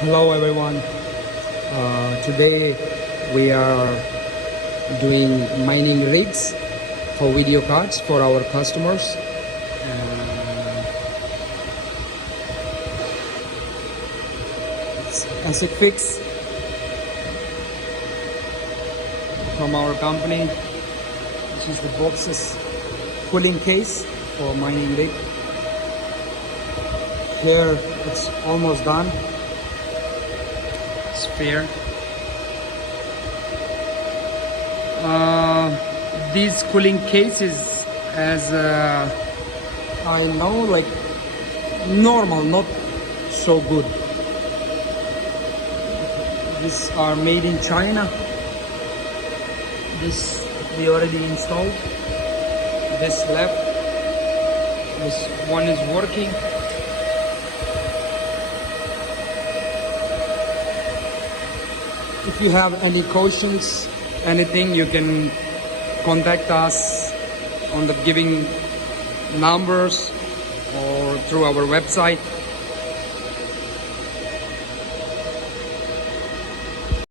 Hello everyone. Today we are doing mining rigs for video cards for our customers. It's ASIC fix from our company. This is the boxes cooling case for mining rig. Here it's almost done. Spare. These cooling cases, as I know, like normal, not so good. These are made in China. This we already installed. This left. This one is working. If you have any questions, anything, you can contact us on the giving numbers or through our website.